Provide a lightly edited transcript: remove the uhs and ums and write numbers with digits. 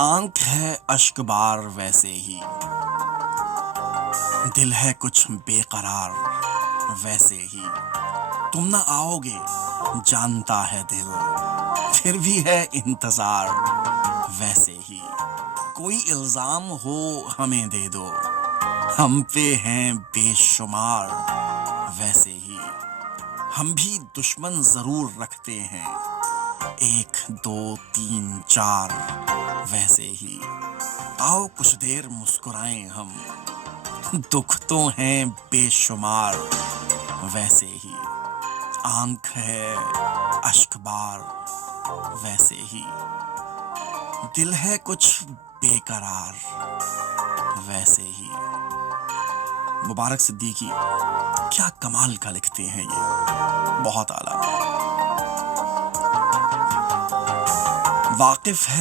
आंख है अश्कबार वैसे ही, दिल है कुछ बेकरार वैसे ही। तुम ना आओगे जानता है दिल, फिर भी है इंतजार वैसे ही। कोई इल्जाम हो हमें दे दो, हम पे हैं बेशुमार वैसे ही। हम भी दुश्मन जरूर रखते हैं, 1 2 3 4 वैसे ही। आओ कुछ देर मुस्कुराएं हम, दुख तो हैं बेशुमार वैसे ही। आंख है अश्कबार वैसे ही, दिल है कुछ बेकरार वैसे ही। मुबारक सिद्दीकी क्या कमाल का लिखते हैं ये, बहुत आला। वाकिफ है